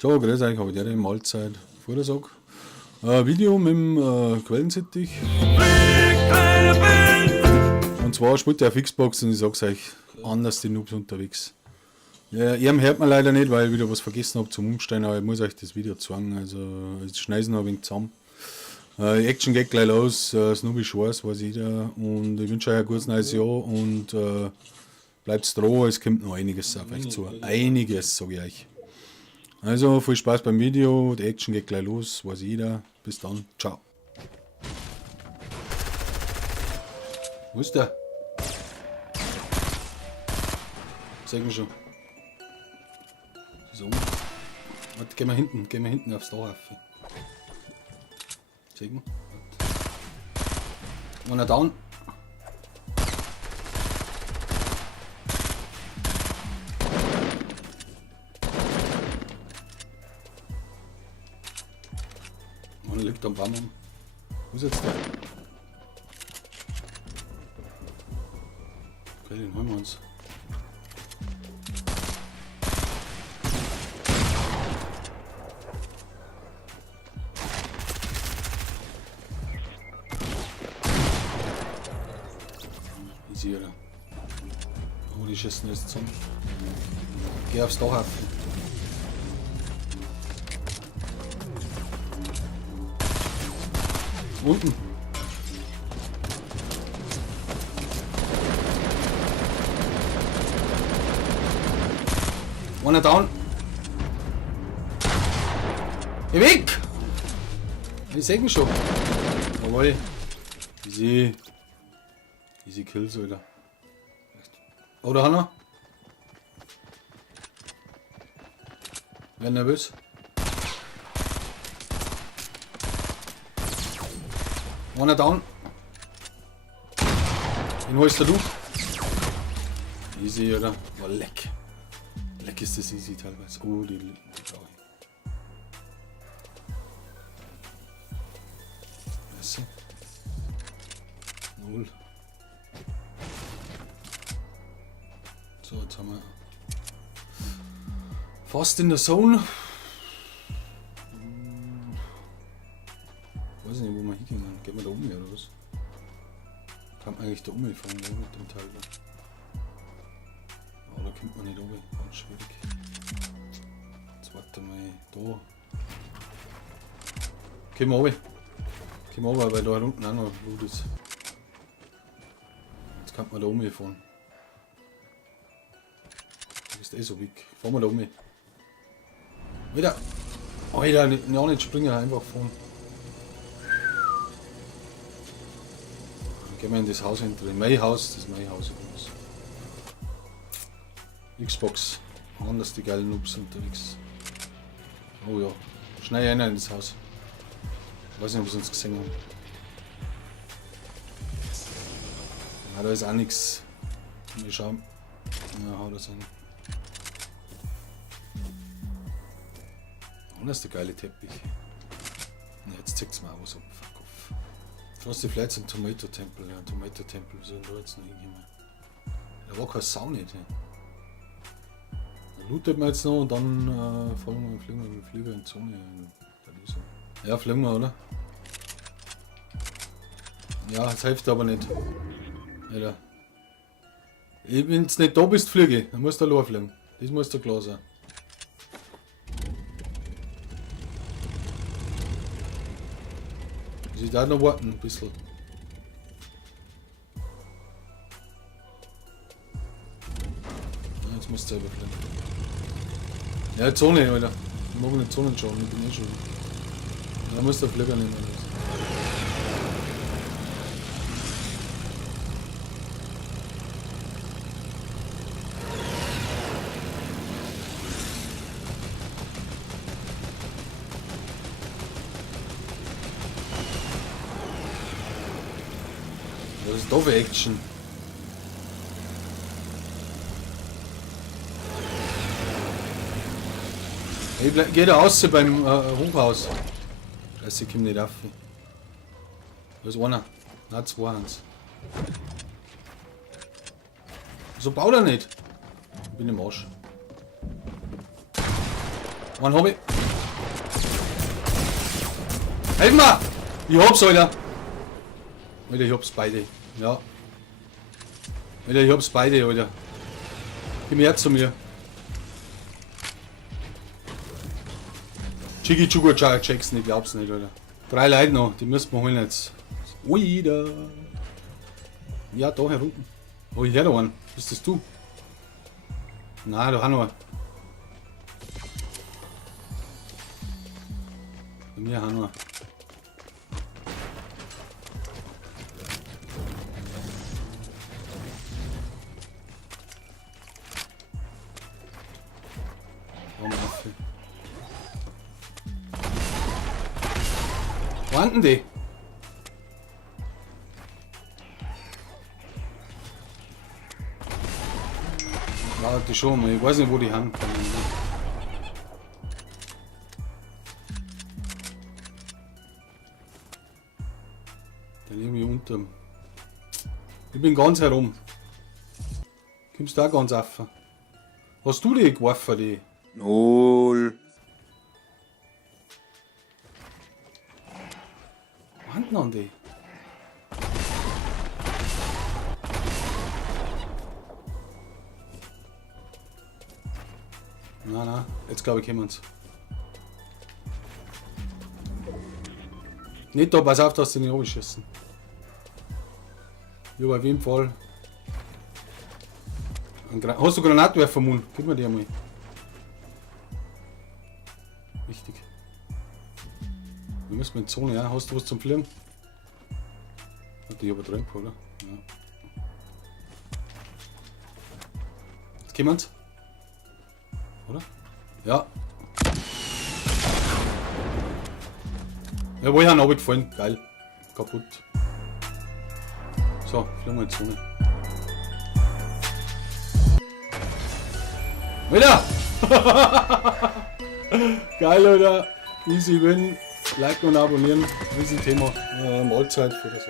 So, grüß euch, habe ich eine Mahlzeit vor der Sack. Video mit dem Quellensittich. Und zwar spielt der auf Xbox und ich sag's euch, anders die Noobs unterwegs. Ja, ihm hört man leider nicht, weil ich wieder was vergessen habe zum Umstellen, aber ich muss euch das Video zeigen, also jetzt schneiden wir ein wenig zusammen. Action geht gleich los, Snoopy Schwarz weiß jeder und ich wünsche euch ein gutes neues Jahr und bleibt dran, es kommt noch einiges auf euch zu. Einiges, sage ich euch. Also viel Spaß beim Video, die Action geht gleich los, weiß jeder. Bis dann, ciao. Wo ist der? Sag mir schon. So. Warte, gehen wir hinten aufs Dach rauf. Sag mal. Einer down. Einer liegt am Baum. Wo ist jetzt der? Okay, den holen wir uns. Easy, oder? Oh, die schießen jetzt zum. Geh aufs Dach auf. Unten. Einer down. Geh weg! Ich seh ihn schon. Jawohl. Easy Kills, Alter. Oh, da hat er. Wer nervös? Einer down. Den holst du. Easy, oder? Oh, leck. Leck ist das easy teilweise. Oh, die blaue. Weißt du? 0. So, jetzt haben wir fast in der Zone. Ich weiß nicht, wo wir hingehen. Gehen wir da um oder was? Kann man eigentlich da umfahren mit dem Teil da? Aber da kommt man nicht oben, ganz schwierig. Jetzt warte mal da. Gehen wir oben. Gehen wir oben, weil da unten auch noch Blut ist. Jetzt kann man da umfahren. Du bist eh so weg. Fahren wir da um. Wieder! Alter, nicht springen, einfach fahren. Gehen wir in das Haus hinter. Mein Haus, das ist mein Haus übrigens. Xbox. Anders die geilen Noobs unterwegs. Oh ja. Schnell rein in das Haus. Ich weiß nicht, ob sie uns gesehen haben. Ja, da ist auch nichts. Wir schauen. Ja, haut das hin. Und das ist der geile Teppich. Und jetzt zeigt es mir auch was ab. Fuck off. Fast die vielleicht zum Tomato-Tempel. Ja, Tomato-Tempel. Wie soll da jetzt noch hingehen? Da war keine Sau nicht. Ja. Dann lootet wir jetzt noch und dann fliegen wir mit dem Flieger in die Zone. Ja, fliegen wir, oder? Ja, das hilft aber nicht. Alter. Wenn du nicht da bist, fliege. Dann musst du allein fliegen. Das muss dir klar sein. Ich darf noch warten ein bisschen. Ja, jetzt musst du selber fliegen. Ja, Zone, Alter. Ich mag nicht Zonen schauen, ich bin eh schon. Da musst du den Flieger nehmen. Was ist da für Action? Ich geh da raus beim Hochhaus. Ich komm nicht auf. Da ist einer. Nein, zwei haben's. So baut er nicht. Ich bin im Arsch. Wann hab ich? Helf mir! Ich hab's, Alter! Alter, ich hab's beide. Ja. Alter, ich hab's beide, Alter. Gib her zu mir. Chigi Chugo Jackson, ich glaub's nicht, Alter. 3 Leute noch, die müssen wir holen jetzt. Wieder. Ja, da herunten. Oh, ich hör da einen. Bist das du? Nein, da haben wir. Bei mir haben wir. Wo waren denn die? Ja, die schon mal. Ich weiß nicht, wo die haben. Dann irgendwie unter. Ich bin ganz herum. Kommst du da ganz auf? Hast du die geworfen, die? Null. Wo waren die? Nein, jetzt glaube ich kommen's. Nicht da, pass auf, dass sie nicht runterschießen. Ja, auf jeden Fall. Hast du Granatwerfer im Mund? Gib mir die einmal. Wichtig. Wir müssen in die Zone, ja. Hast du was zum Fliegen? Hat die aber drin, oder? Ja. Jetzt kommen's. Oder? Ja. Ja, wo ich habe gefallen. Geil. Kaputt. So, fliegen wir in die Zone. Wieder! Geil, Leute. Easy win. Liken und abonnieren. Riesenthema. Mahlzeit für das.